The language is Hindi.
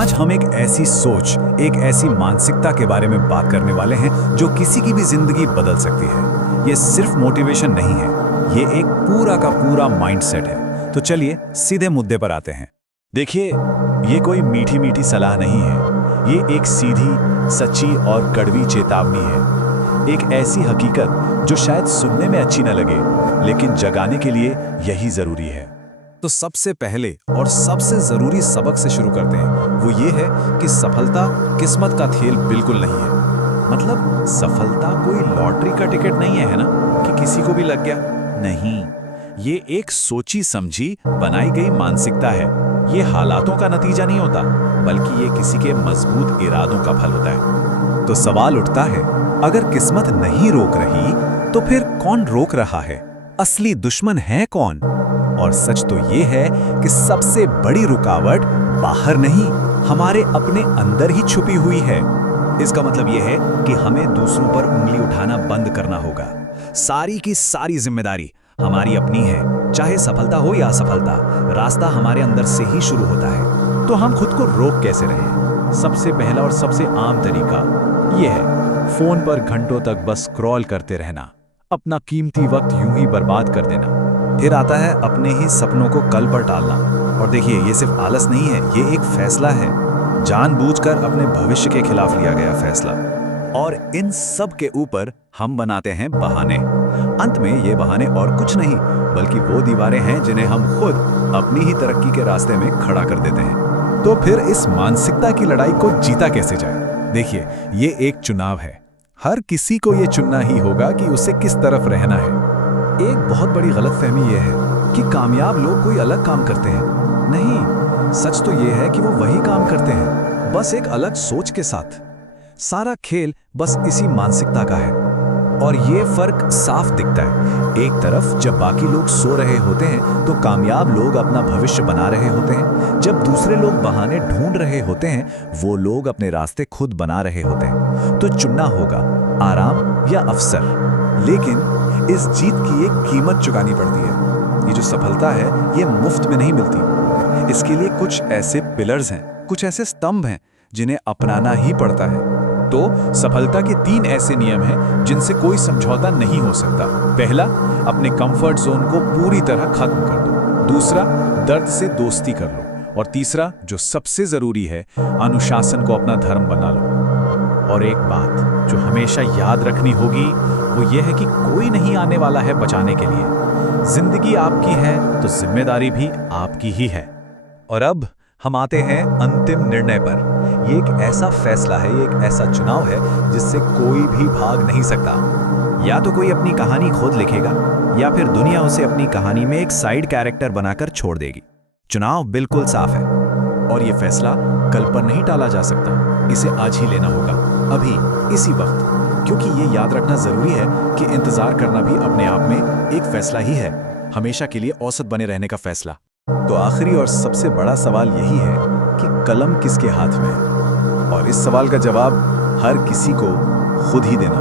आज हम एक ऐसी सोच, एक ऐसी मानसिकता के बारे में बात करने वाले हैं जो किसी की भी जिंदगी बदल सकती है। ये सिर्फ मोटिवेशन नहीं है, ये एक पूरा का पूरा माइंडसेट है। तो चलिए सीधे मुद्दे पर आते हैं। देखिए, ये कोई मीठी मीठी सलाह नहीं है, ये एक सीधी, सच्ची और कड़वी चेतावनी है। एक ऐसी हकीकत जो शायद सुनने में अच्छी न लगे, लेकिन जगाने के लिए यही जरूरी है। तो सबसे पहले और सबसे जरूरी सबक से शुरू करते हैं। वो ये है कि सफलता किस्मत का खेल बिल्कुल नहीं है। मतलब सफलता कोई लॉटरी का टिकट नहीं है ना, कि किसी को भी लग गया। नहीं, ये एक सोची समझी बनाई गई मानसिकता है। ये हालातों का नतीजा नहीं होता, बल्कि ये किसी के मजबूत इरादों का फल होता है। तो सवाल उठता है, अगर किस्मत नहीं रोक रही तो फिर कौन रोक रहा है? असली दुश्मन है कौन? और सच तो ये है कि सबसे बड़ी रुकावट बाहर नहीं, हमारे अपने अंदर ही छुपी हुई है। इसका मतलब ये है कि हमें दूसरों पर उंगली उठाना बंद करना होगा। सारी की सारी जिम्मेदारी हमारी अपनी है, चाहे सफलता हो या असफलता, रास्ता हमारे अंदर से ही शुरू होता है। तो हम खुद को रोक कैसे रहें? सबसे पहला और सबसे आम तरीका यह है, फोन पर घंटों तक बस स्क्रॉल करते रहना, अपना कीमती वक्त यूं ही बर्बाद कर देना। फिर आता है अपने ही सपनों को कल पर टालना। और देखिए, ये सिर्फ आलस नहीं है, ये एक फैसला है, जानबूझकर अपने भविष्य के खिलाफ लिया गया फैसला। और इन सब के ऊपर हम बनाते हैं बहाने। अंत में ये बहाने और कुछ नहीं, बल्कि वो दीवारें हैं जिन्हें हम खुद अपनी ही तरक्की के रास्ते में खड़ा कर देते हैं। तो फिर इस मानसिकता की लड़ाई को जीता कैसे जाए? देखिए, ये एक चुनाव है। हर किसी को ये चुनना ही होगा कि उसे किस तरफ रहना है। एक बहुत बड़ी गलतफहमी ये है कि कामयाब लोग कोई अलग काम करते हैं। नहीं, सच तो ये है कि वो वही काम करते हैं, बस एक अलग सोच के साथ। सारा खेल बस इसी मानसिकता का है। और ये फर्क साफ दिखता है। एक तरफ जब बाकी लोग सो रहे होते हैं तो कामयाब लोग अपना भविष्य बना रहे होते हैं। जब दूसरे लोग बहाने ढूंढ रहे होते हैं, वो लोग अपने रास्ते खुद बना रहे होते हैं। तो चुनना होगा आराम या अवसर। लेकिन इस जीत की एक कीमत चुकानी पड़ती है। ये जो सफलता है, ये मुफ्त में नहीं मिलती। इसके लिए कुछ ऐसे पिलर्स हैं, कुछ ऐसे स्तंभ हैं जिन्हें अपनाना ही पड़ता है। तो सफलता के 3 ऐसे नियम हैं जिनसे कोई समझौता नहीं हो सकता। पहला, अपने कंफर्ट जोन को पूरी तरह खत्म कर दो। दूसरा, दर्द से दोस्ती कर लो। और तीसरा, जो सबसे जरूरी है, अनुशासन को अपना धर्म बना लो। और एक बात जो हमेशा याद रखनी होगी, वो ये है कि कोई नहीं आने वाला है बचाने के लिए। जिंदगी आपकी है तो जिम्मेदारी भी आपकी ही है। और अब हम आते हैं अंतिम निर्णय पर। ये एक ऐसा फैसला है, ये एक ऐसा चुनाव है जिससे कोई भी भाग नहीं सकता। या तो कोई अपनी कहानी खुद लिखेगा, या फिर दुनिया उसे अपनी कहानी में एक साइड कैरेक्टर बनाकर छोड़ देगी। चुनाव बिल्कुल साफ है, और ये फैसला कल पर नहीं टाला जा सकता। इसे आज ही लेना होगा, अभी, इसी वक्त। क्योंकि ये याद रखना जरूरी है कि इंतजार करना भी अपने आप में एक फैसला ही है, हमेशा के लिए औसत बने रहने का फैसला। तो आखिरी और सबसे बड़ा सवाल यही है कि कलम किसके हाथ में है? और इस सवाल का जवाब हर किसी को खुद ही देना